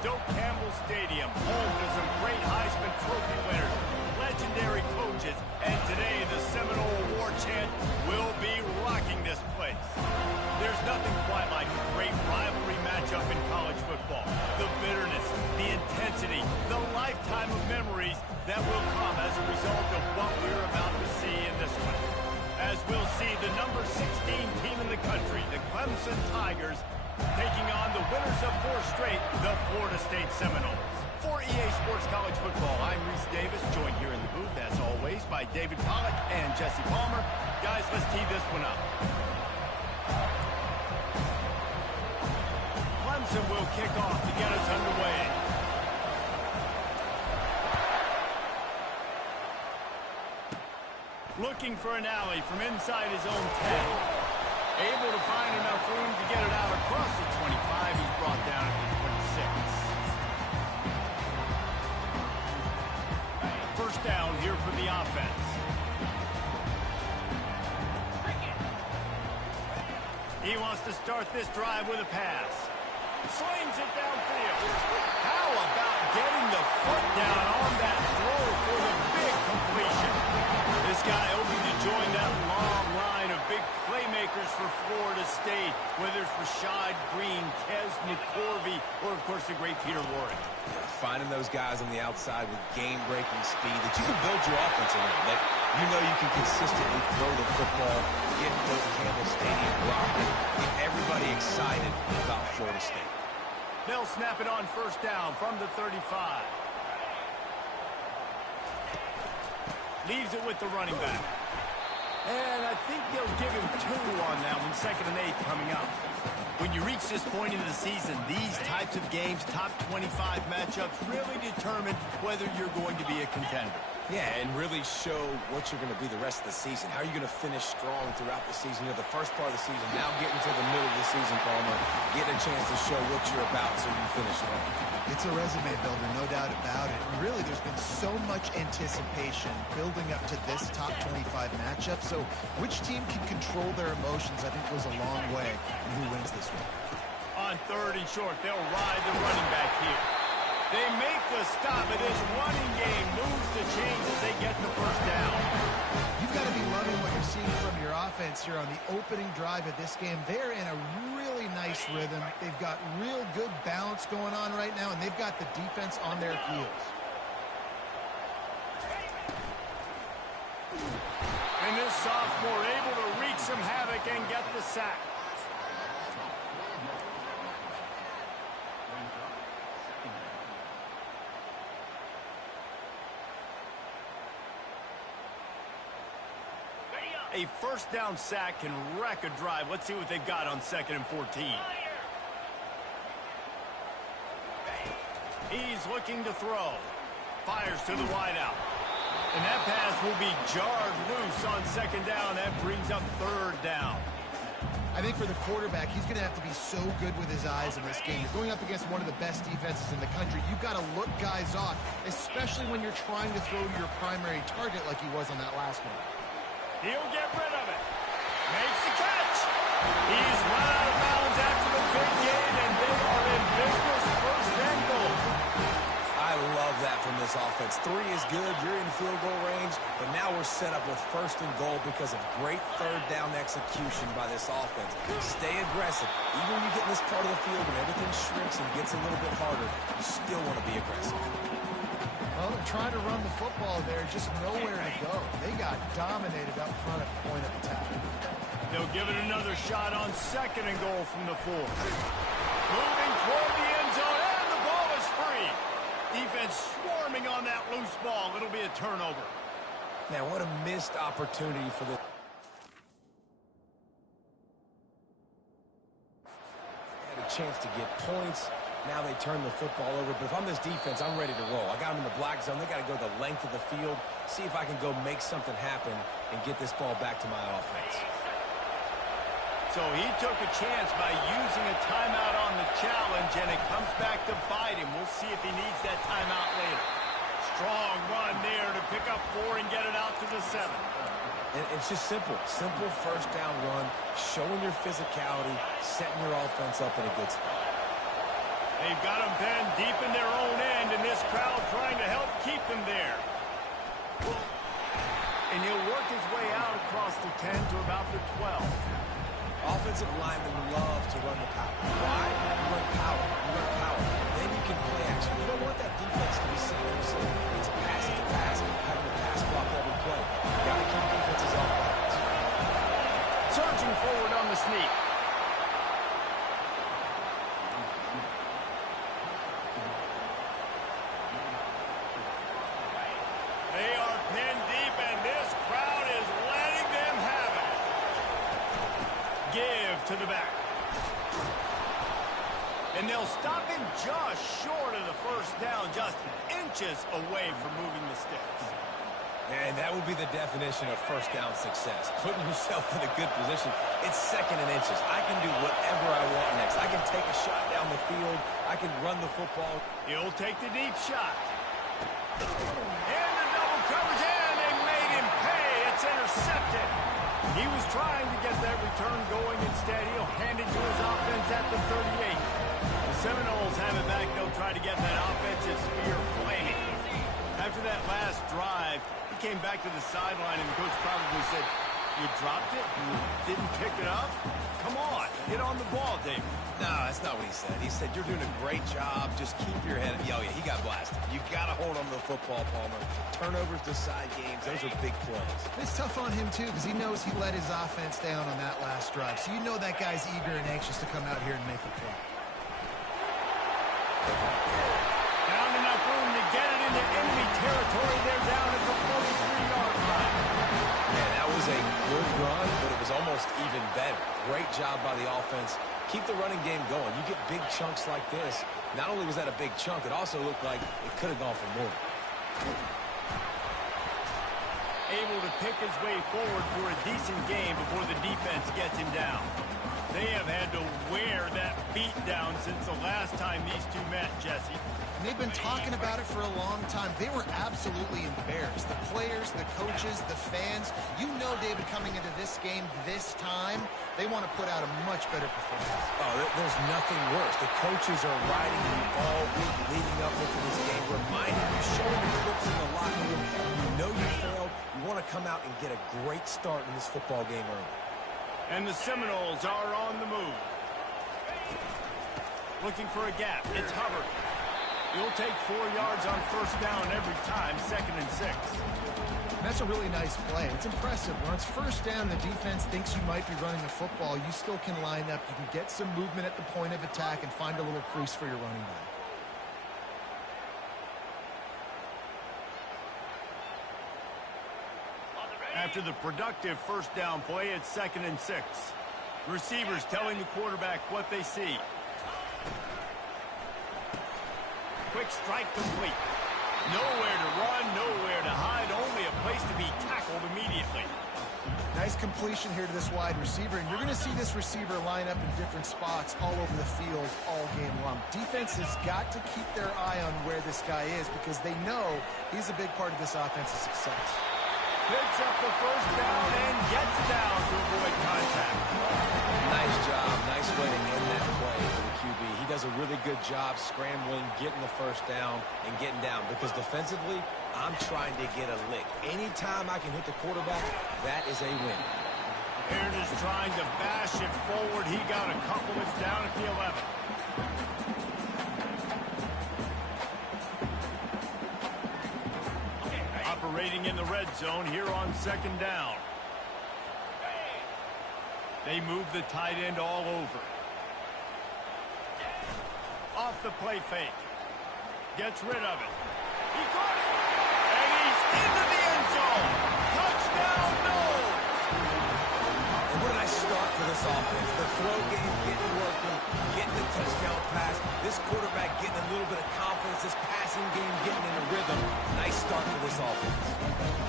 Doak Campbell Stadium, home to some great Heisman Trophy winners, legendary coaches, and today the Seminole War Chant will be rocking this place. There's nothing quite like a great rivalry matchup in college football. The bitterness, the intensity, the lifetime of memories that will come as a result of what we're about to see in this one. As we'll see the number 16 team in the country, the Clemson Tigers, taking on the winners of 4 straight, the Florida State Seminoles. For EA Sports College Football, I'm Reese Davis, joined here in the booth, as always, by David Pollack and Jesse Palmer. Guys, let's tee this one up. Clemson will kick off to get us underway. Looking for an alley from inside his own 10. Able to find enough room to get it out across the 25. He's brought down at the 26. First down here for the offense. He wants to start this drive with a pass. Slings it downfield. How about getting the foot down on that throw for the big completion? This guy hoping to join that long line of big playmakers for Florida State, whether it's Rashad Green, Kez McCorvey, or, of course, the great Peter Warrick. Finding those guys on the outside with game-breaking speed that you can build your offense around, that you know you can consistently throw the football, get Doak Campbell Stadium rocking, get everybody excited about Florida State. They'll snap it on first down from the 35. Leaves it with the running back. And I think they'll give him 2 on that one, 2nd and 8 coming up. When you reach this point in the season, these types of games, top 25 matchups, really determine whether you're going to be a contender. Yeah, and really show what you're going to be the rest of the season. How are you going to finish strong throughout the season? You know, the first part of the season, now getting to the middle of the season, Palmer, getting a chance to show what you're about so you can finish strong. It's a resume builder, no doubt about it. And really, there's been so much anticipation building up to this top 25 matchup. So which team can control their emotions, I think, goes a long way in who wins this one. On 3rd and short, they'll ride the running back here. They make the stop, and this running game moves the chains as they get the first down. You've got to be loving what you're seeing from your offense here on the opening drive of this game. They're in a really nice rhythm. They've got real good balance going on right now, and they've got the defense on their heels. And this sophomore able to wreak some havoc and get the sack. A first down sack can wreck a drive. Let's see what they've got on 2nd and 14. He's looking to throw. Fires to the wideout. And that pass will be jarred loose on 2nd down. That brings up 3rd down. I think for the quarterback, he's going to have to be so good with his eyes in this game. You're going up against one of the best defenses in the country. You've got to look guys off, especially when you're trying to throw your primary target like he was on that last one. He'll get rid of it. Makes the catch. He's run out of bounds after the big gain, and they are in business, 1st and goal. I love that from this offense. 3 is good. You're in field goal range, but now we're set up with 1st and goal because of great 3rd down execution by this offense. Stay aggressive. Even when you get in this part of the field and everything shrinks and gets a little bit harder, you still want to be aggressive. Well, they're trying to run the football there, just nowhere to go. They got dominated up front at the point of attack. They'll give it another shot on 2nd and goal from the 4. Moving toward the end zone, and the ball is free. Defense swarming on that loose ball. It'll be a turnover. Man, what a missed opportunity for the... Had a chance to get points. Now they turn the football over. But if I'm this defense, I'm ready to roll. I got them in the black zone. They got to go the length of the field, see if I can go make something happen and get this ball back to my offense. So he took a chance by using a timeout on the challenge, and it comes back to bite him. We'll see if he needs that timeout later. Strong run there to pick up 4 and get it out to the 7. And it's just simple. Simple first down run, showing your physicality, setting your offense up in a good spot. They've got them pinned deep in their own end, and this crowd trying to help keep them there. And he'll work his way out across the 10 to about the 12. Offensive linemen love to run the power. Why? You run power. You run power. Then you can play action. You don't want that defense to be sitting there saying, it's a pass, it's a pass, having to pass block every play. You got to keep defenses off balance. Surging forward on the sneak. They are pinned deep, and this crowd is letting them have it. Give to the back. And they'll stop him just short of the first down, just inches away from moving the sticks. And that would be the definition of first down success. Putting yourself in a good position. It's second and inches. I can do whatever I want next. I can take a shot down the field. I can run the football. He'll take the deep shot. And the double coverage, and they made him pay. It's intercepted. He was trying to get that return going. Instead, he'll hand it to his offense at the 38. The Seminoles have it back. They'll try to get that offensive spear flaming. After that last drive, he came back to the sideline, and the coach probably said, you dropped it? You didn't pick it up? Come on, get on the ball, David. No, that's not what he said. He said, you're doing a great job. Just keep your head. Oh, yeah, he got blasted. You got to hold on to the football, Palmer. Turnovers decide games. Those are big plays. It's tough on him, too, because he knows he let his offense down on that last drive. So you know that guy's eager and anxious to come out here and make a play. Found enough room to get it into enemy territory. They're down at the 43-yard line. Man, that was a good run, but it was almost even better. Great job by the offense. Keep the running game going. You get big chunks like this. Not only was that a big chunk, it also looked like it could have gone for more. Able to pick his way forward for a decent game before the defense gets him down. They have had to wear that beat down since the last time these two met, Jesse. And they've been talking about it for a long time. They were absolutely embarrassed. The players, the coaches, the fans. You know, David, coming into this game this time, they want to put out a much better performance. Oh, there's nothing worse. The coaches are riding you all week leading up into this game, reminding you, showing the clips in the locker room. You know you failed. You want to come out and get a great start in this football game early. And the Seminoles are on the move. Looking for a gap. It's Hubbard. He'll take 4 yards on first down every time, 2nd and 6. That's a really nice play. It's impressive. When it's first down, the defense thinks you might be running the football. You still can line up. You can get some movement at the point of attack and find a little crease for your running back. After the productive first down play, it's 2nd and 6. Receivers telling the quarterback what they see. Quick strike complete. Nowhere to run, nowhere to hide, only a place to be tackled immediately. Nice completion here to this wide receiver, and you're going to see this receiver line up in different spots all over the field all game long. Defense has got to keep their eye on where this guy is because they know he's a big part of this offense's success. Picks up the first down and gets down to avoid contact. Nice job. Nice way to end that play for the QB. He does a really good job scrambling, getting the first down, and getting down. Because defensively, I'm trying to get a lick. Anytime I can hit the quarterback, that is a win. Aaron is trying to bash it forward. He got a couple. It's down at the 11. Operating in the red zone here on 2nd down. They move the tight end all over. Off the play fake. Gets rid of it. He got it. And he's into the end zone. Touchdown, Noles. And what a nice start for this offense. The throw game getting working, getting the touchdown pass. This quarterback getting a little bit of confidence. This passing game getting in a rhythm. Nice start for this offense.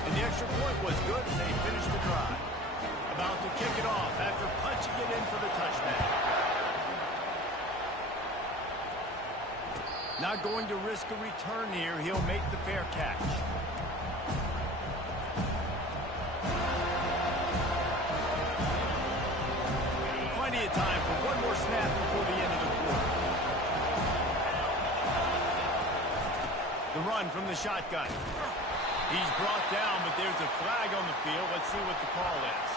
And the extra point was good as they finished the drive. About to kick it off after punching it in for the touchdown. Not going to risk a return here. He'll make the fair catch. Plenty of time for one more snap before the end of the quarter. The run from the shotgun. He's brought down, but there's a flag on the field. Let's see what the call is.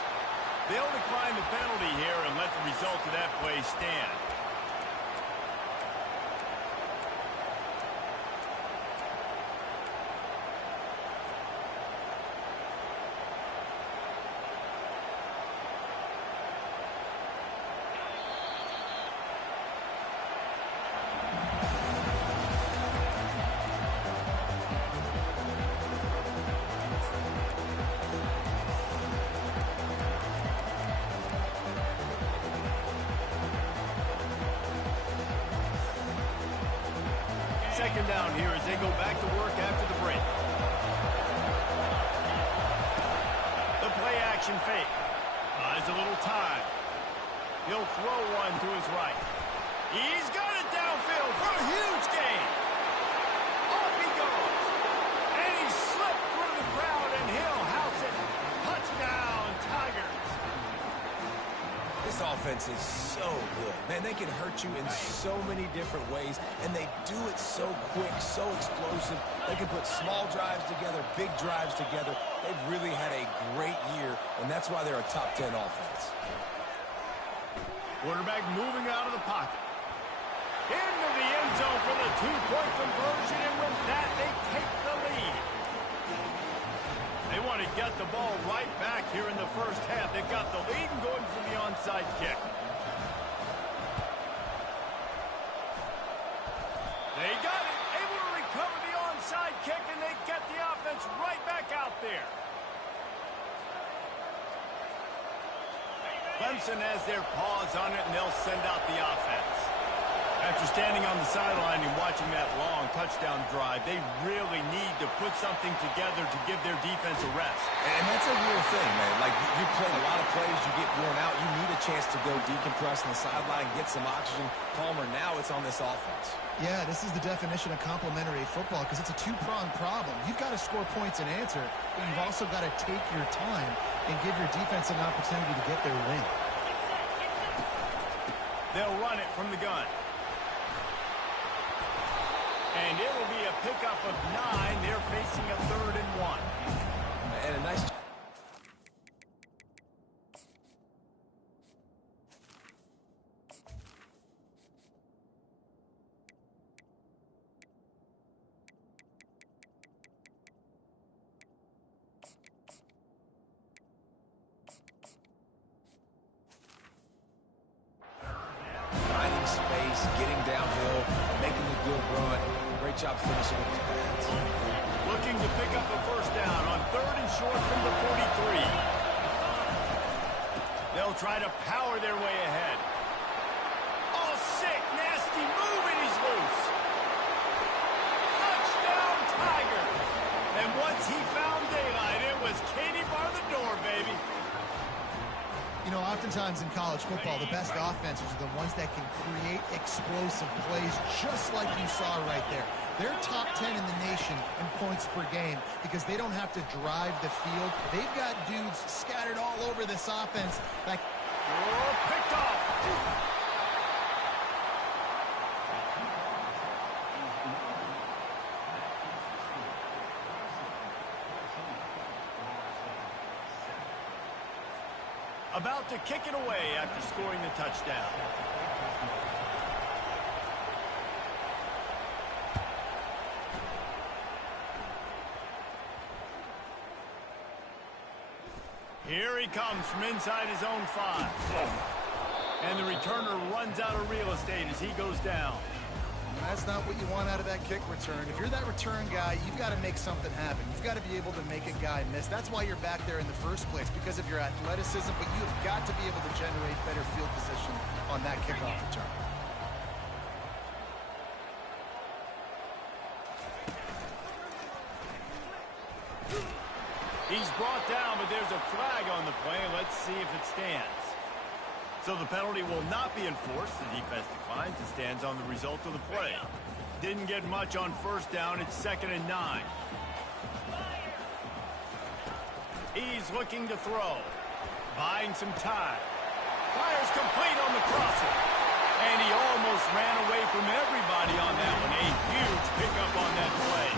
They'll decline the penalty here and let the result of that play stand. Second down here as they go back to work after the break. The play action fake. Buys a little time. He'll throw one to his right. He's got it downfield for a huge gain. Off he goes. And he slipped through the crowd and he'll house it. Touchdown, Tigers. This offense is so good. Man, they can hurt you in so many different ways, and they do it so quick, so explosive. They can put small drives together, big drives together. They've really had a great year, and that's why they're a top 10 offense. Quarterback moving out of the pocket. Into the end zone for the two-point conversion, and with that, they take the lead. They want to get the ball right back here in the first half. They've got the lead and going for the onside kick. They got it, able to recover the onside kick, and they get the offense right back out there. Clemson has their paws on it, and they'll send out the offense. After standing on the sideline and watching that long touchdown drive, they really need to put something together to give their defense a rest. And that's a real thing, man. Like, you play a lot of plays, you get worn out. You need a chance to go decompress on the sideline, get some oxygen. Palmer, now it's on this offense. Yeah, this is the definition of complementary football because it's a two-pronged problem. You've got to score points and answer, but you've also got to take your time and give your defense an opportunity to get their win. They'll run it from the gun. And it'll be a pickup of 9. They're facing a 3rd and 1. And a nice... Finding space, getting downhill, making a good run. Great job finishing with his pads. Looking to pick up a first down on 3rd and short from the 43. They'll try to power their way ahead. Oh, sick, nasty move, and he's loose. Touchdown, Tigers. And once he found daylight, it was Katie bar the door, baby. You know, oftentimes in college football, the best offenses are the ones that can create explosive plays just like you saw right there. They're top 10 in the nation in points per game because they don't have to drive the field. They've got dudes scattered all over this offense that... Oh, picked off. About to kick it away after scoring the touchdown. Here he comes from inside his own 5. And the returner runs out of real estate as he goes down. That's not what you want out of that kick return. If you're that return guy, you've got to make something happen. You've got to be able to make a guy miss. That's why you're back there in the first place, because of your athleticism, but you've got to be able to generate better field position on that kickoff return. He's brought down, but there's a flag on the play. Let's see if it stands. So the penalty will not be enforced. The defense declines and stands on the result of the play. Didn't get much on first down. It's 2nd and 9. He's looking to throw. Buying some time. Fires complete on the crosser. And he almost ran away from everybody on that one. A huge pickup on that play.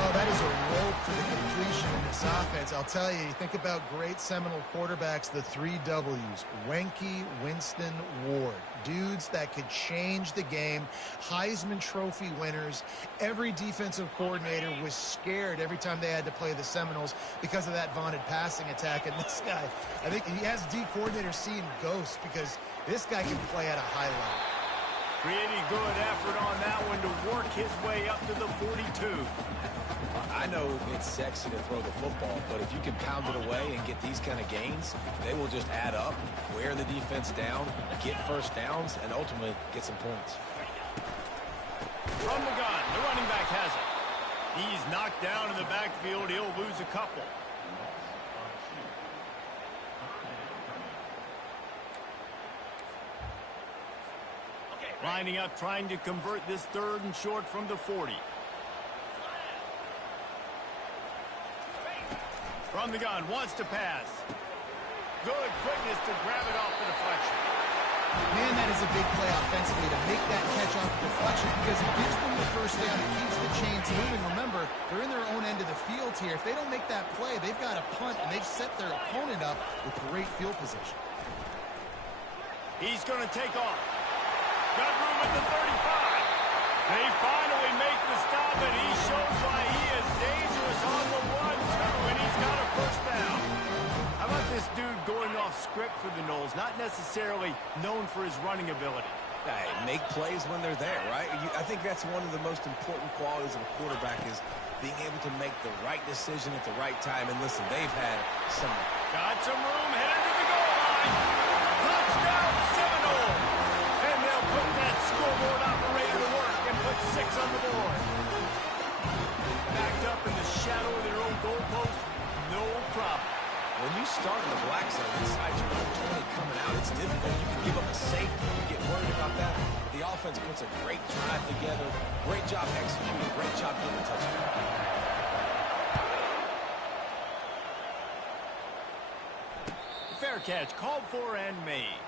Oh, that is a rope for the completion in this offense. I'll tell you, you think about great Seminole quarterbacks, the 3 W's, Wenke, Winston, Ward. Dudes that could change the game, Heisman Trophy winners. Every defensive coordinator was scared every time they had to play the Seminoles because of that vaunted passing attack. And this guy, I think he has D coordinators seeing ghosts because this guy can play at a high level. Pretty good effort on that one to work his way up to the 42. I know it's sexy to throw the football, but if you can pound it away and get these kind of gains, they will just add up, wear the defense down, get first downs, and ultimately get some points. From the gun, the running back has it. He's knocked down in the backfield. He'll lose a couple. Lining up, trying to convert this 3rd and short from the 40. From the gun, wants to pass. Good quickness to grab it off the deflection. Man, that is a big play offensively to make that catch off the deflection because it gives them the first down. It keeps the chains moving. Remember, they're in their own end of the field here. If they don't make that play, they've got a punt, and they've set their opponent up with great field position. He's going to take off. Got room at the 35. They finally make the stop, and he shows why he is dangerous on the run, too, and he's got a first down. How about this dude going off script for the Noles, not necessarily known for his running ability? Hey, make plays when they're there, right? I think that's one of the most important qualities of a quarterback is being able to make the right decision at the right time. And listen, they've had some... Got some room, headed to the goal line. Touchdown, Seminole. And they'll put that scoreboard operator to work and put 6 on the board. Backed up in the shadow of their own goalpost, no problem. When you start in the black zone inside your own 20 coming out, it's difficult. You can give up a safety. You get worried about that. The offense puts a great drive together. Great job executing. Great job getting a touchdown. Fair catch, called for and made.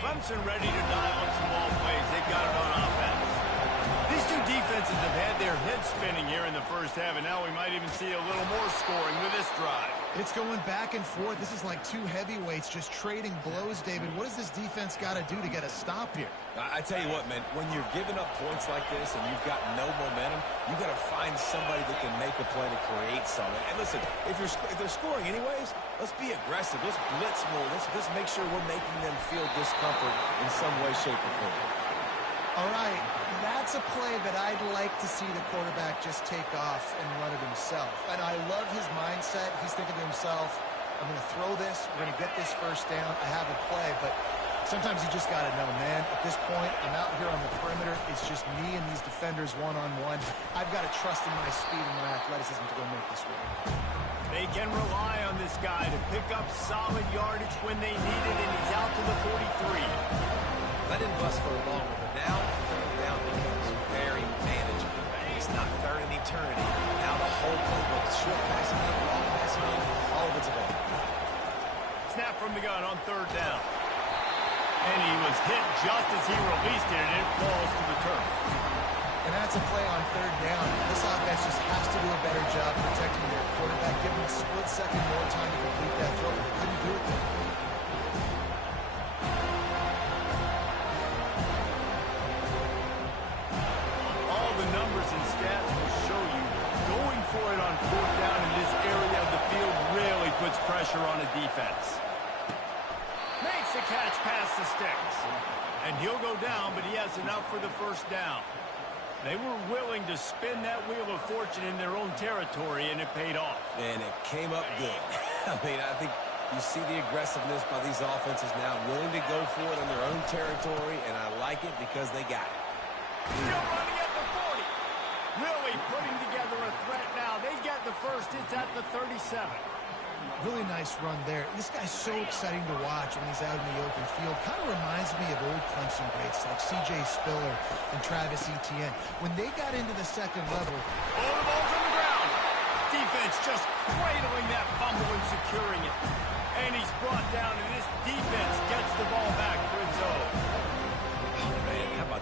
Clemson ready to dial up some ball plays. They've got it on offense. These two defenses have had their heads spinning here in the first half, and now we might even see a little more scoring with this drive. It's going back and forth. This is like 2 heavyweights just trading blows, David. What does this defense got to do to get a stop here? I tell you what, man, when you're giving up points like this and you've got no momentum, you got to find somebody that can make a play to create something. And listen, if they're scoring anyways, let's be aggressive. Let's blitz more. Let's make sure we're making them feel discomfort in some way, shape, or form. All right, that's a play that I'd like to see the quarterback just take off and run it himself. And I love his mindset. He's thinking to himself, I'm going to throw this. We're going to get this first down. I have a play, but sometimes you just got to know, man, at this point, I'm out here on the perimeter. It's just me and these defenders one-on-one. I've got to trust in my speed and my athleticism to go make this work. They can rely on this guy to pick up solid yardage when they need it, and he's out to the 43. That didn't bust for a long one, but now third down becomes very manageable. It's not third in eternity. Now the whole playbook, short passing in, long passing in, all of it's available. Snap from the gun on 3rd down. And he was hit just as he released it, and it falls to the turf. And that's a play on 3rd down. This offense just has to do a better job protecting their quarterback, give him a split second more time to complete that throw. They couldn't do it there. And stats will show you going for it on 4th down in this area of the field really puts pressure on a defense. Makes the catch past the sticks. And he'll go down, but he has enough for the first down. They were willing to spin that wheel of fortune in their own territory, and it paid off. And it came up good. I mean, I think you see the aggressiveness by these offenses now, willing to go for it in their own territory, and I like it because they got it. Still running at the 40. Really putting together a threat now. They get the first. It's at the 37. Really nice run there. This guy's so exciting to watch when he's out in the open field. Kind of reminds me of old Clemson greats like C.J. Spiller and Travis Etienne. When they got into the second level. Oh, the ball's on the ground. Defense just cradling that fumble and securing it. And he's brought down, and this defense gets the ball back.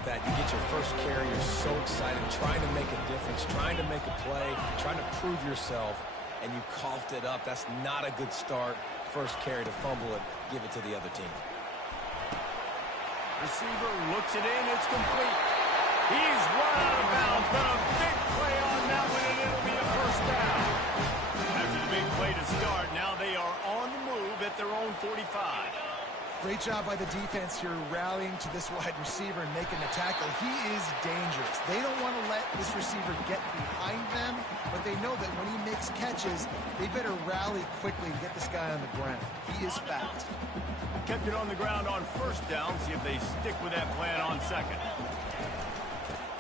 about that. You get your first carry, you're so excited, trying to make a difference, trying to make a play, trying to prove yourself, and you coughed it up. That's not a good start. First carry to fumble it, give it to the other team. Receiver looks it in, it's complete. He's run out of bounds, but a big play on that one, and it'll be a first down. After the big play to start, now they are on the move at their own 45. Great job by the defense here rallying to this wide receiver and making the tackle. He is dangerous. They don't want to let this receiver get behind them, but they know that when he makes catches, they better rally quickly and get this guy on the ground. He is fast. Kept it on the ground on first down. See if they stick with that plan on second.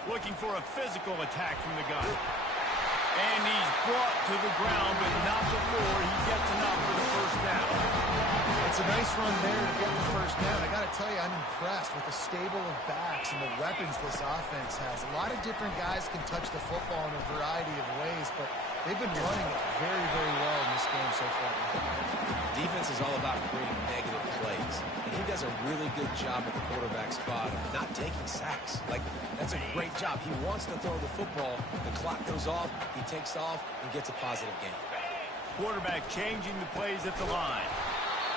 Looking for a physical attack from the gun. And he's brought to the ground, but not before he gets enough for the first down. It's a nice run there to get the first down. I got to tell you, I'm impressed with the stable of backs and the weapons this offense has. A lot of different guys can touch the football in a variety of ways, but they've been running it very, very well in this game so far. Defense is all about creating negative plays, and he does a really good job at the quarterback spot of not taking sacks. Like, that's a great job. He wants to throw the football. The clock goes off, he takes off, and gets a positive gain. Quarterback changing the plays at the line.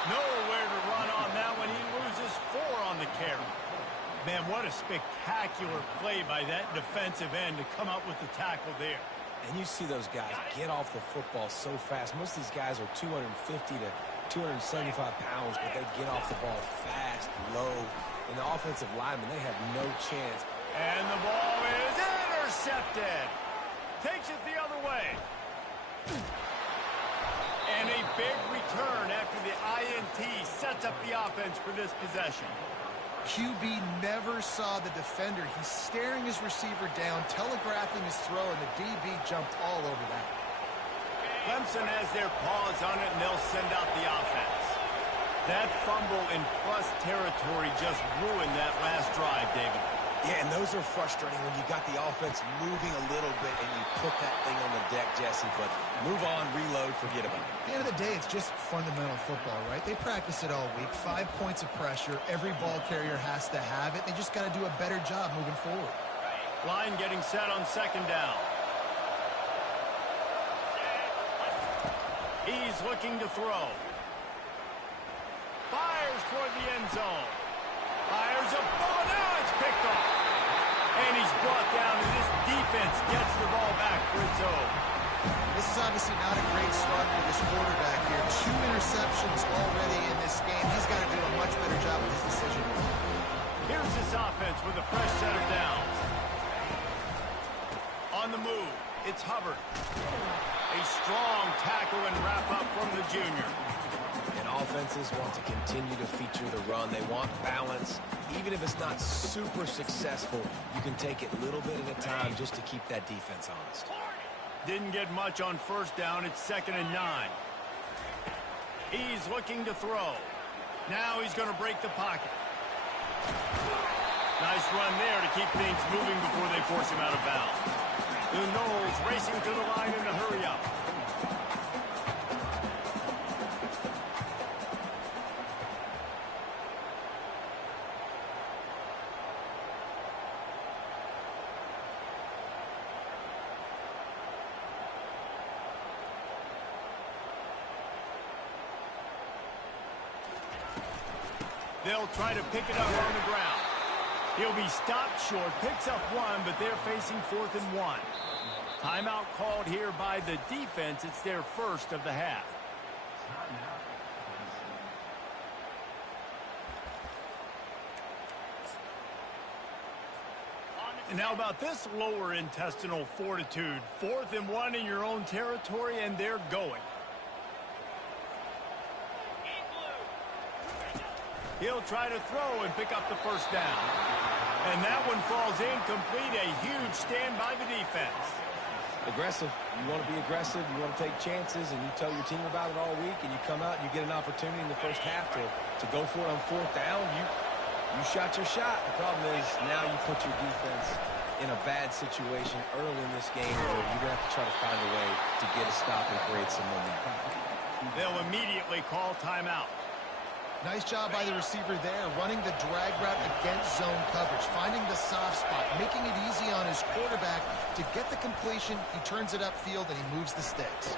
Nowhere to run on that one. He loses 4 on the carry. Man, what a spectacular play by that defensive end to come up with the tackle there. And you see those guys get off the football so fast. Most of these guys are 250 to 275 pounds, but they get off the ball fast, low. And the offensive linemen, they have no chance. And the ball is intercepted. Takes it the other way. And a big return after the INT sets up the offense for this possession. QB never saw the defender. He's staring his receiver down, telegraphing his throw, and the DB jumped all over that. Clemson has their paws on it, and they'll send out the offense. That fumble in plus territory just ruined that last drive, David. Yeah, and those are frustrating when you got the offense moving a little bit and you put that thing on the deck, Jesse. But move on, reload, forget about it. At the end of the day, it's just fundamental football, right? They practice it all week. 5 points of pressure. Every ball carrier has to have it. They just got to do a better job moving forward. Line getting set on second down. He's looking to throw. Fires toward the end zone. Fires a bullet. Now it's picked off. And he's brought down, and this defense gets the ball back for its own. This is obviously not a great start for this quarterback here. 2 interceptions already in this game. He's got to do a much better job with his decision. Here's this offense with a fresh set of downs. On the move, it's Hubbard. A strong tackle and wrap-up from the junior. And offenses want to continue to feature the run. They want balance. Even if it's not super successful, you can take it little bit at a time just to keep that defense honest. Didn't get much on first down. It's 2nd and 9. He's looking to throw. Now he's going to break the pocket. Nice run there to keep things moving before they force him out of bounds. The Knowles racing to the line in a hurry up. They'll try to pick it up on the ground. He'll be stopped short, picks up 1, but they're facing 4th and 1. Timeout called here by the defense. It's their first of the half. And how about this lower intestinal fortitude? 4th and 1 in your own territory, and they're going. He'll try to throw and pick up the first down. And that one falls incomplete. A huge stand by the defense. Aggressive. You want to be aggressive. You want to take chances, and you tell your team about it all week, and you come out and you get an opportunity in the first half to go for it on 4th down. You shot your shot. The problem is now you put your defense in a bad situation early in this game where you're going to have to try to find a way to get a stop and create some momentum. They'll immediately call timeout. Nice job by the receiver there, running the drag route against zone coverage, finding the soft spot, making it easy on his quarterback to get the completion. He turns it upfield, and he moves the sticks.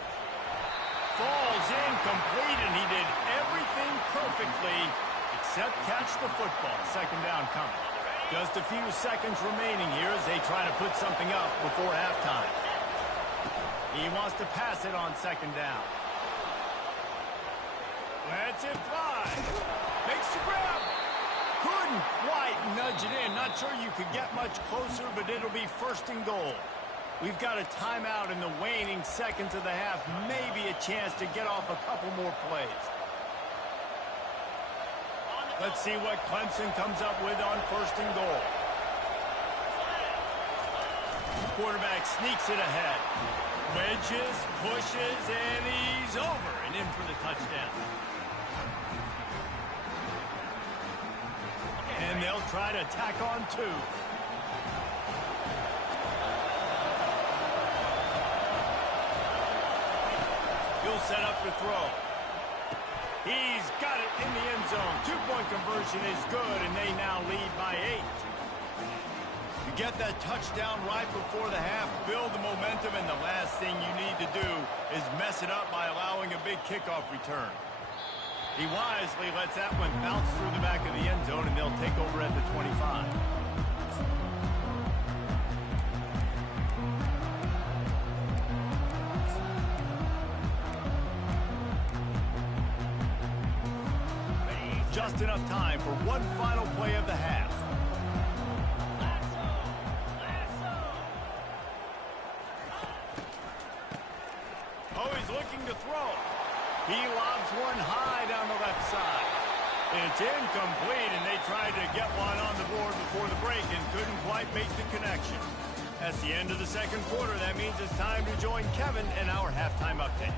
Falls incomplete, and he did everything perfectly except catch the football. Second down coming. Just a few seconds remaining here as they try to put something up before halftime. He wants to pass it on second down. Lets it fly. Makes the grab. Couldn't quite nudge it in. Not sure you could get much closer, but it'll be first and goal. We've got a timeout in the waning seconds of the half. Maybe a chance to get off a couple more plays. Let's see what Clemson comes up with on first and goal. Quarterback sneaks it ahead. Wedges, pushes, and he's over and in for the touchdown. And they'll try to tack on two. He'll set up to throw. He's got it in the end zone. Two-point conversion is good, and they now lead by 8. You get that touchdown right before the half, build the momentum, and the last thing you need to do is mess it up by allowing a big kickoff return. He wisely lets that one bounce through the back of the end zone, and they'll take over at the 25. Just enough time for one final play of the half. Oh, he's looking to throw. He lobs one high down the left side. It's incomplete, and they tried to get one on the board before the break and couldn't quite make the connection. That's the end of the second quarter. That means it's time to join Kevin in our halftime update.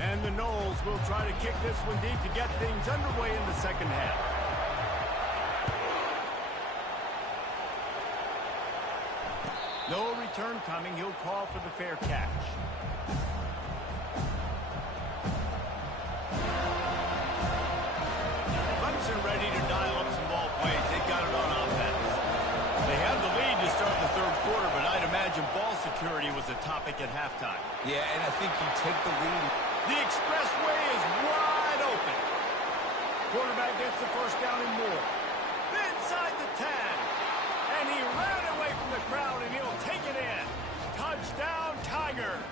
And the Noles will try to kick this one deep to get things underway in the second half. No return coming. He'll call for the fair catch. Clemson ready to dial up some ball plays. They've got it on offense. They have the lead to start the third quarter, but I'd imagine ball security was a topic at halftime. Yeah, and I think you take the lead. The expressway is wide open. Quarterback gets the first down and more. Inside the 10. And he ran away from the crowd, and he'll take it in. Touchdown, Tigers.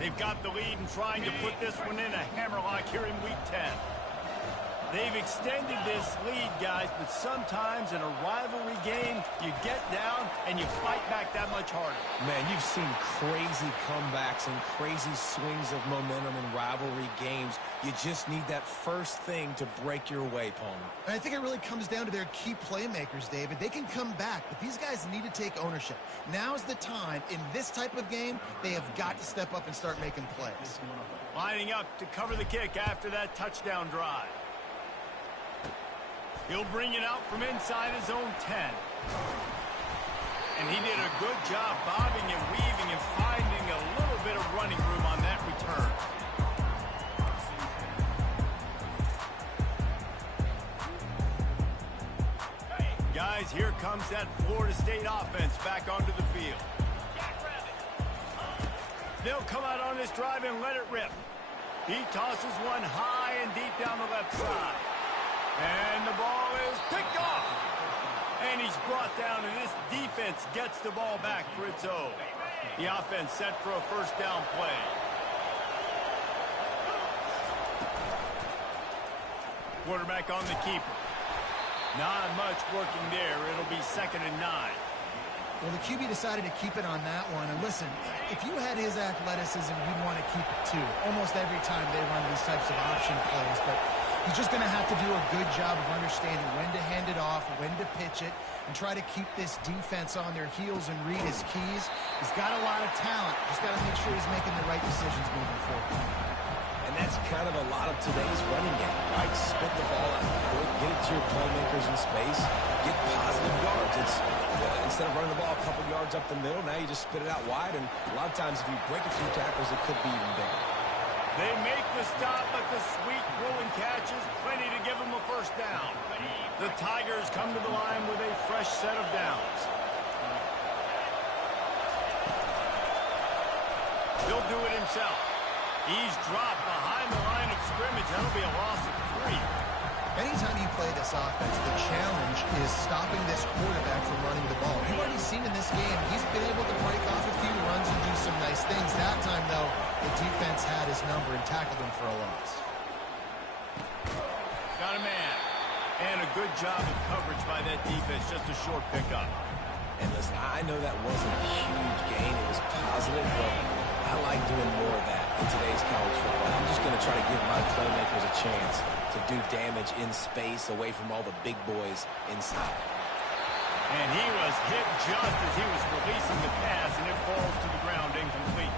They've got the lead and trying to put this one in a hammerlock here in Week 10. They've extended this lead, guys, but sometimes in a rivalry game, you get down and you fight back that much harder. Man, you've seen crazy comebacks and crazy swings of momentum in rivalry games. You just need that first thing to break your way, Palmer. And I think it really comes down to their key playmakers, David. They can come back, but these guys need to take ownership. Now's the time. In this type of game, they have got to step up and start making plays. Lining up to cover the kick after that touchdown drive. He'll bring it out from inside his own 10. And he did a good job bobbing and weaving and finding a little bit of running room on that return. Guys, here comes that Florida State offense back onto the field. They'll come out on this drive and let it rip. He tosses one high and deep down the left side. And the ball is picked off. And he's brought down, and this defense gets the ball back for its own. The offense set for a first down play. Quarterback on the keeper. Not much working there. It'll be 2nd and 9. Well, the QB decided to keep it on that one. And listen, if you had his athleticism, you'd want to keep it too. Almost every time they run these types of option plays. But He's just going to have to do a good job of understanding when to hand it off, when to pitch it, and try to keep this defense on their heels and read his keys. He's got a lot of talent. Just got to make sure he's making the right decisions moving forward. And that's kind of a lot of today's running game, right? Spit the ball out quick, get it to your playmakers in space, get positive yards. It's instead of running the ball a couple yards up the middle, now you just spit it out wide, and a lot of times if you break a few tackles, it could be even bigger. They make the stop, but the sweet rolling catch is plenty to give them a first down. The Tigers come to the line with a fresh set of downs. He'll do it himself. He's dropped behind the line of scrimmage. That'll be a loss of 3. Anytime you play this offense, the challenge is stopping this quarterback from running the ball. You've already seen in this game, he's been able to break off a few runs and do some nice things. That time, though, the defense had his number and tackled him for a loss. Got a man. And a good job of coverage by that defense. Just a short pickup. And listen, I know that wasn't a huge gain. It was positive, but I like doing more of that in today's college football. I'm just going to try to give my playmakers a chance to do damage in space away from all the big boys inside. And he was hit just as he was releasing the pass, and it falls to the ground incomplete.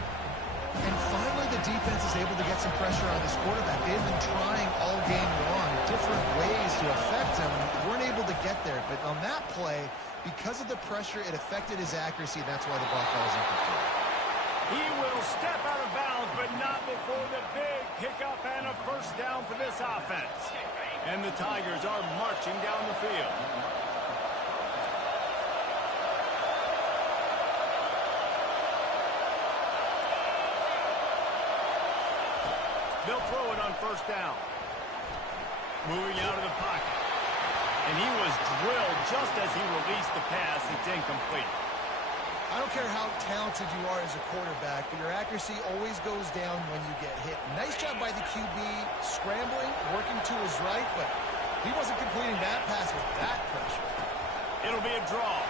And finally, the defense is able to get some pressure on this quarterback. They've been trying all game long, different ways to affect him, and weren't able to get there. But on that play, because of the pressure, it affected his accuracy, and that's why the ball falls incomplete. He will step out of bounds, but not before the big pickup and a first down for this offense. And the Tigers are marching down the field. They'll throw it on first down. Moving out of the pocket. And he was drilled just as he released the pass. It's incomplete. I don't care how talented you are as a quarterback, but your accuracy always goes down when you get hit. Nice job by the QB scrambling, working to his right, but he wasn't completing that pass with that pressure. It'll be a draw.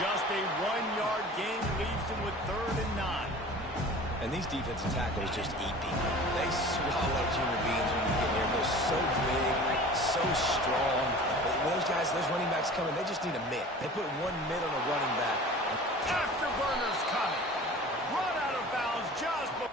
Just a 1-yard gain leaves him with 3rd and 9. And these defensive tackles just eat people. They swallow human beings when you get there. They're so big, so strong. Those guys, those running backs coming, they just need a mitt. They put 1 mitt on a running back. Afterburner's coming. Run out of bounds just before.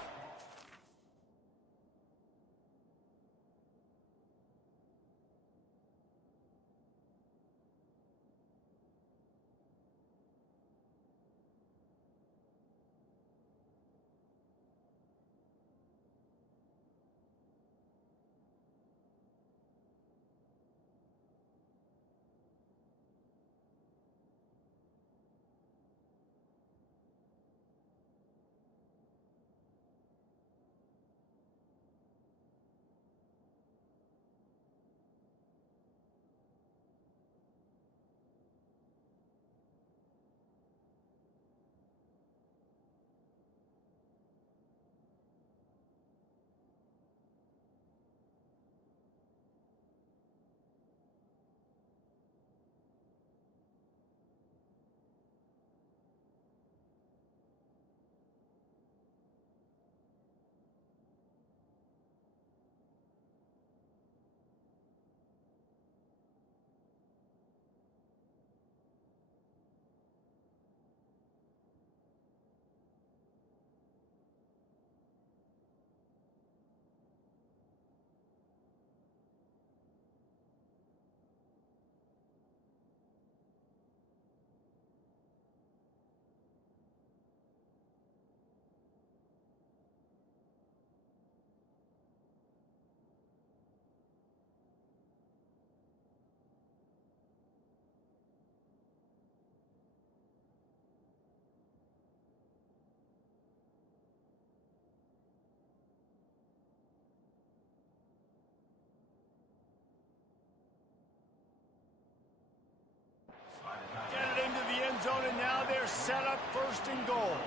Zone, and now they're set up 1st and goal.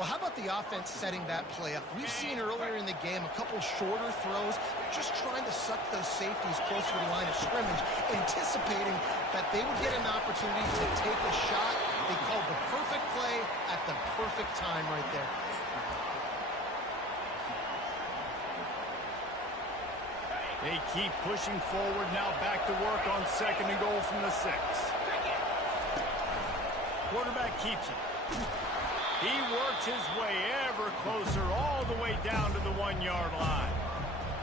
Well, how about the offense setting that play up? We've seen earlier in the game a couple shorter throws. They're just trying to suck those safeties closer to the line of scrimmage, anticipating that they would get an opportunity to take a shot. They called the perfect play at the perfect time right there. They keep pushing forward. Now back to work on 2nd and goal from the 6. Quarterback keeps it. He works his way ever closer all the way down to the 1-yard line.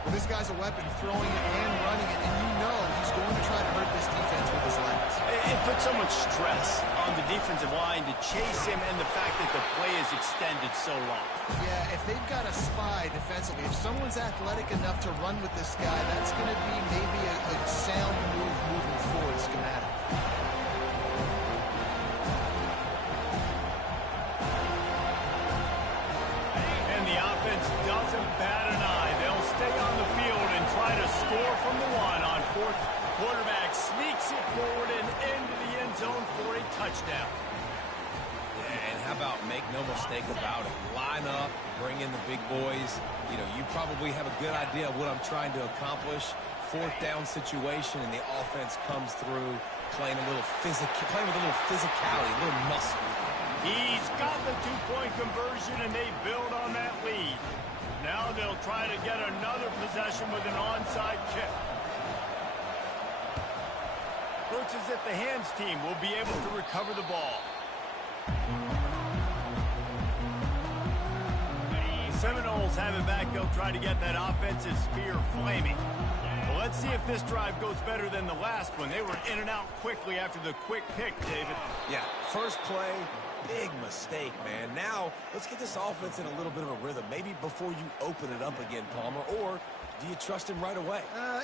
Well, this guy's a weapon, throwing it and running it, and you know he's going to try to hurt this defense with his legs. It puts so much stress on the defensive line to chase him, and the fact that the play is extended so long. Yeah, if they've got a spy defensively, if someone's athletic enough to run with this guy, that's going to be maybe a sound move moving forward schematic. And the offense doesn't bat an eye. They'll stay on the field and try to score from the 1 on 4th. Quarterback sneaks it forward and into the end zone for a touchdown. Yeah, and how about make no mistake about it? Line up, bring in the big boys. You know, you probably have a good idea of what I'm trying to accomplish. 4th down situation, and the offense comes through playing with a little physicality, a little muscle. He's got the 2-point conversion, and they build on that lead. Now they'll try to get another possession with an onside kick. Looks as if the hands team will be able to recover the ball. The Seminoles have it back. They'll try to get that offensive spear flaming. Well, let's see if this drive goes better than the last one. They were in and out quickly after the quick pick, David. Yeah, first play, big mistake, man. Now, let's get this offense in a little bit of a rhythm. Maybe before you open it up again, Palmer, or do you trust him right away?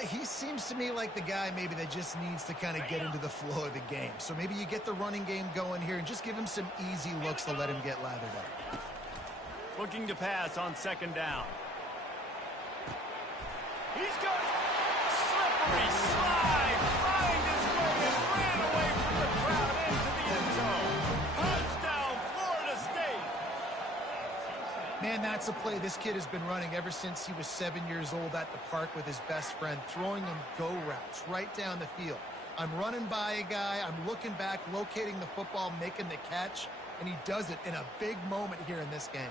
He seems to me like the guy maybe that just needs to kind of get into the flow of the game. So maybe you get the running game going here and just give him some easy looks to let him get lathered up. Looking to pass on 2nd down. He's got it. Slippery slide. Find his way and ran away from the crowd into the end zone. Touchdown, Florida State. Man, that's a play this kid has been running ever since he was 7 years old at the park with his best friend, throwing him go routes right down the field. I'm running by a guy, I'm looking back, locating the football, making the catch, and he does it in a big moment here in this game.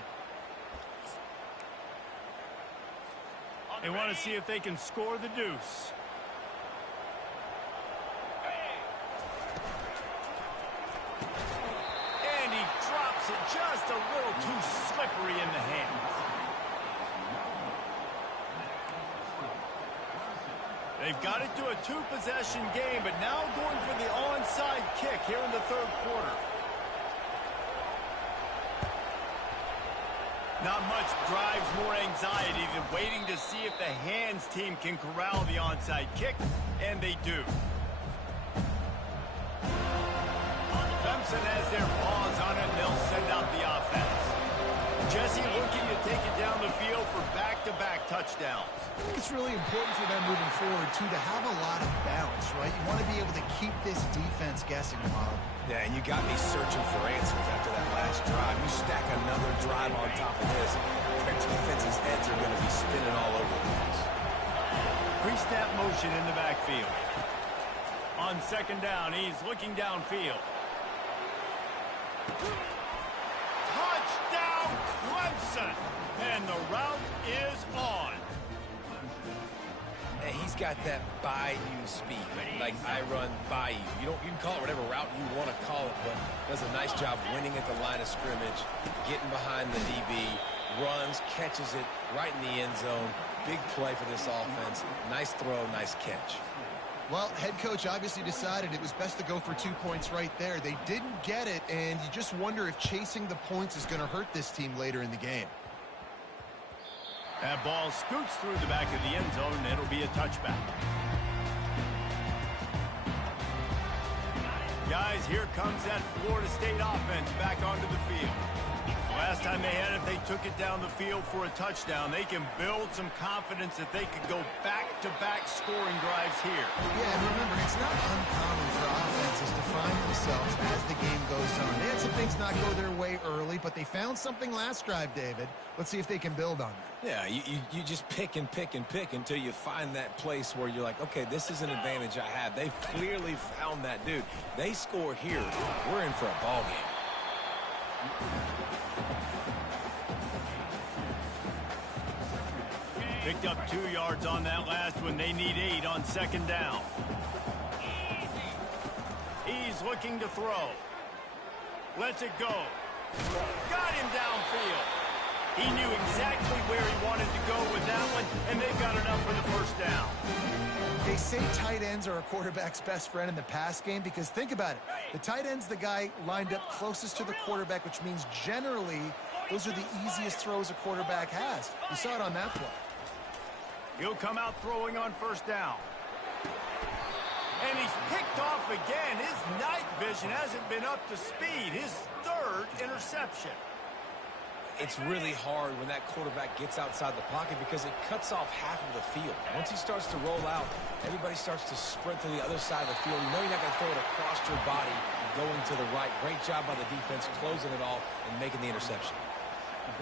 They want to see if they can score the deuce. And he drops it just a little too slippery in the hands. They've got it to a 2-possession game, but now going for the onside kick here in the 3rd quarter. Not much drives more anxiety than waiting to see if the hands team can corral the onside kick, and they do. Clemson has their paws on it, and they'll send out the offense. Jesse looking to take it down the field for back-to-back touchdowns. I think it's really important for them moving forward, too, to have a lot of balance, right? You want to be able to keep this defense guessing, Bob. Yeah, and you got me searching for answers after that last drive. You stack another drive on top of this, their defense's heads are going to be spinning all over the place. Pre-snap motion in the backfield. On 2nd down, he's looking downfield. Touchdown, Clemson! And the route is on. And he's got that bayou speed, like I run bayou. You can call it whatever route you want to call it, but does a nice job winning at the line of scrimmage, getting behind the DB, runs, catches it right in the end zone. Big play for this offense. Nice throw, nice catch. Well, head coach obviously decided it was best to go for 2 points right there. They didn't get it, and you just wonder if chasing the points is going to hurt this team later in the game. That ball scoots through the back of the end zone, and it'll be a touchback. Guys, here comes that Florida State offense back onto the field. Last time they had it, they took it down the field for a touchdown. They can build some confidence that they could go back-to-back scoring drives here. Yeah, and remember, it's not uncommon for offenses to find themselves as the game goes on. They had some things not go their way early, but they found something last drive, David. Let's see if they can build on that. Yeah, you just pick and pick and pick until you find that place where you're like, okay, this is an advantage I have. They've clearly found that, dude. They score here, we're in for a ball game. Picked up 2 yards on that last one. They need 8 on second down. He's looking to throw. Lets it go. Got him downfield. He knew exactly where he wanted to go with that one, and they got enough for the first down. They say tight ends are a quarterback's best friend in the pass game because think about it. The tight end's the guy lined up closest to the quarterback, which means generally those are the easiest throws a quarterback has. You saw it on that play. He'll come out throwing on first down. And he's picked off again. His night vision hasn't been up to speed. His 3rd interception. It's really hard when that quarterback gets outside the pocket because it cuts off half of the field. Once he starts to roll out, everybody starts to sprint to the other side of the field. You know you're not going to throw it across your body going to the right. Great job by the defense closing it off and making the interception.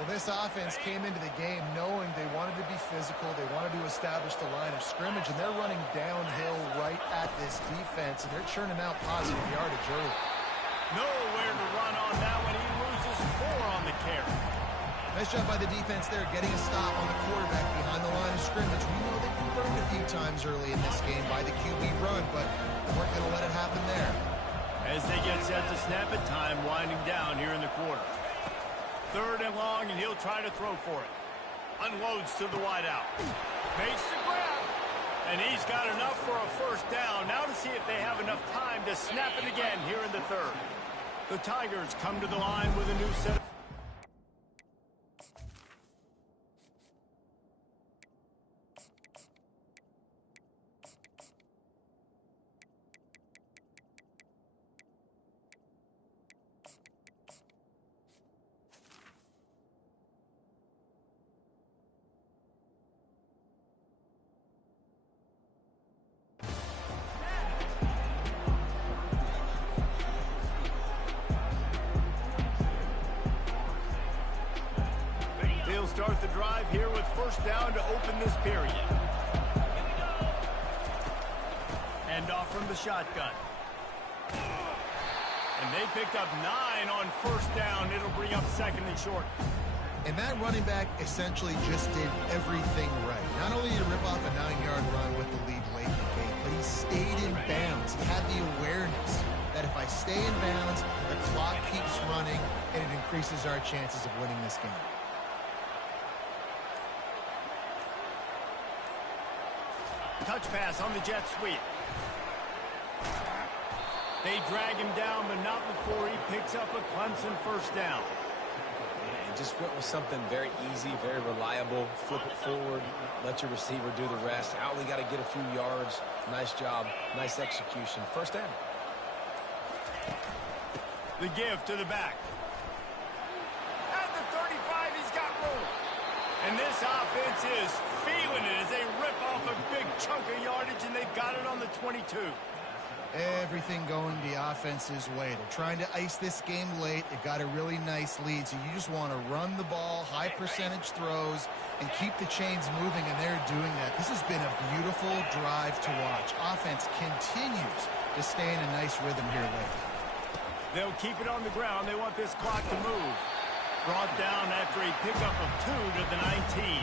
Well, this offense came into the game knowing they wanted to be physical. They wanted to establish the line of scrimmage, and they're running downhill right at this defense, and they're churning out positive yardage early. Nowhere to run on that one. He loses 4 on the carry. Nice job by the defense there, getting a stop on the quarterback behind the line of scrimmage. We know they've been burned a few times early in this game by the QB run, but weren't going to let it happen there. As they get set to snap it, time winding down here in the quarter. 3rd and long, and he'll try to throw for it. Unloads to the wideout. Makes the grab. And he's got enough for a first down. Now to see if they have enough time to snap it again here in the 3rd. The Tigers come to the line with a new set of... Start the drive here with first down to open this period. Hand off from the shotgun. And they picked up 9 on first down. It'll bring up 2nd and short. And that running back essentially just did everything right. Not only did he rip off a 9-yard run with the lead late in the game, but he stayed in bounds. He had the awareness that if I stay in bounds, the clock keeps running, and it increases our chances of winning this game. Touch pass on the jet sweep. They drag him down, but not before he picks up a Clemson first down. And just went with something very easy, very reliable. Flip it forward, let your receiver do the rest. Only got to get a few yards. Nice job, nice execution. First down. The give to the back. At the 35, he's got room. And this offense is feeling it as they rip off a big chunk of yardage, and they've got it on the 22. Everything going the offense's way. They're trying to ice this game late. They've got a really nice lead, so you just want to run the ball, high percentage throws, and keep the chains moving, and they're doing that. This has been a beautiful drive to watch. Offense continues to stay in a nice rhythm here late. They'll keep it on the ground. They want this clock to move. Brought down after a pickup of 2 to the 19.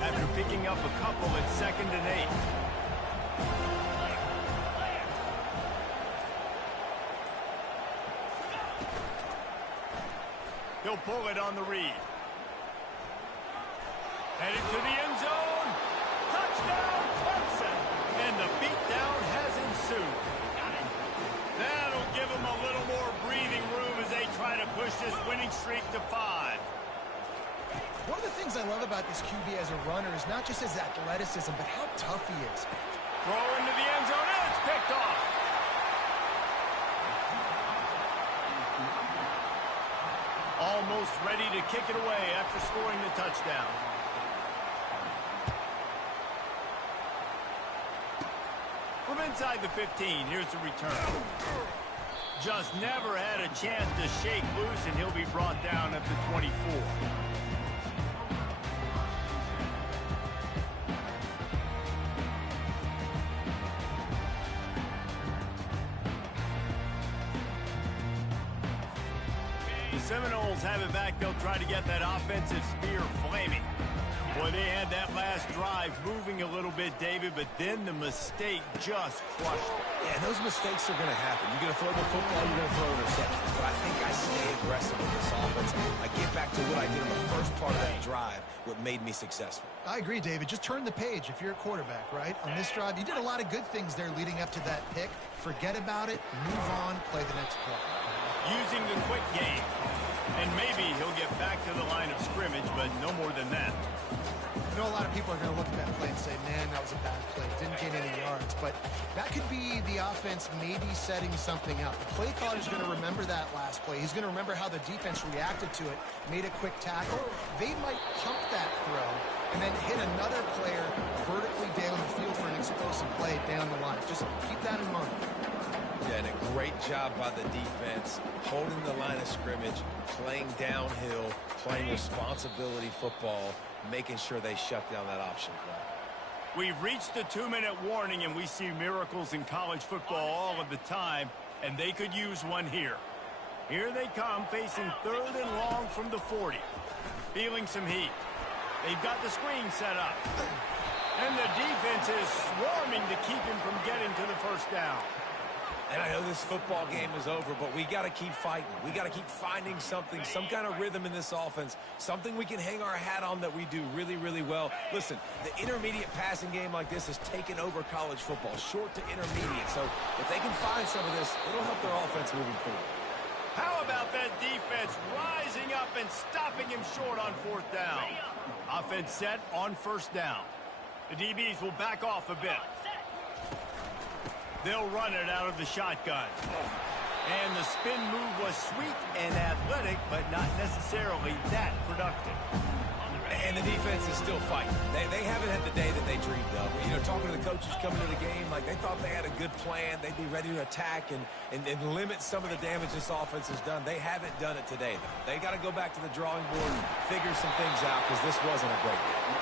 After picking up a couple at 2nd and 8. He'll pull it on the read. Headed to the end zone. Touchdown, Clemson. And the beatdown has ensued. That'll give them a little more breathing room as they try to push this winning streak to 5. One of the things I love about this QB as a runner is not just his athleticism, but how tough he is. Throw into the end zone, and it's picked off. Almost ready to kick it away after scoring the touchdown. From inside the 15, here's the return. Just never had a chance to shake loose, and he'll be brought down at the 24. Seminoles have it back. They'll try to get that offensive spear flaming. Boy, they had that last drive moving a little bit, David, but then the mistake just crushed it. Yeah, and those mistakes are going to happen. You're going to throw the football, you're going to throw interceptions. But I think I stay aggressive with this offense. I get back to what I did in the first part of that drive, what made me successful. I agree, David. Just turn the page if you're a quarterback, right? On this drive, you did a lot of good things there leading up to that pick. Forget about it, move on, play the next play. Using the quick game. And maybe he'll get back to the line of scrimmage, but no more than that. I know a lot of people are going to look at that play and say, man, that was a bad play. Didn't gain any yards. But that could be the offense maybe setting something up. The play caller is going to remember that last play. He's going to remember how the defense reacted to it, made a quick tackle. They might pump that throw and then hit another player vertically down the field for an explosive play down the line. Just keep that in mind. Yeah, and a great job by the defense, holding the line of scrimmage, playing downhill, playing responsibility football, making sure they shut down that option play. We've reached the 2-minute warning, and we see miracles in college football all of the time, and they could use one here. Here they come, facing 3rd and long from the 40. Feeling some heat. They've got the screen set up. And the defense is swarming to keep him from getting to the first down. And I know this football game is over, but we got to keep fighting. We got to keep finding something, some kind of rhythm in this offense, something we can hang our hat on that we do really, really well. Listen, the intermediate passing game like this has taken over college football, short to intermediate. So if they can find some of this, it'll help their offense moving forward. How about that defense rising up and stopping him short on 4th down? Offense set on 1st down. The DBs will back off a bit. They'll run it out of the shotgun. And the spin move was sweet and athletic, but not necessarily that productive. And the defense is still fighting. They haven't had the day that they dreamed of. You know, talking to the coaches coming to the game, like they thought they had a good plan. They'd be ready to attack and limit some of the damage this offense has done. They haven't done it today, though. They got to go back to the drawing board and figure some things out because this wasn't a great game.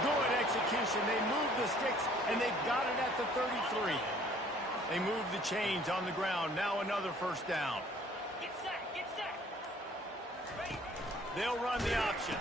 Good execution. They moved the sticks, and they've got it at the 33. They move the chains on the ground. Now another 1st down. Get set, get set. They'll run the option.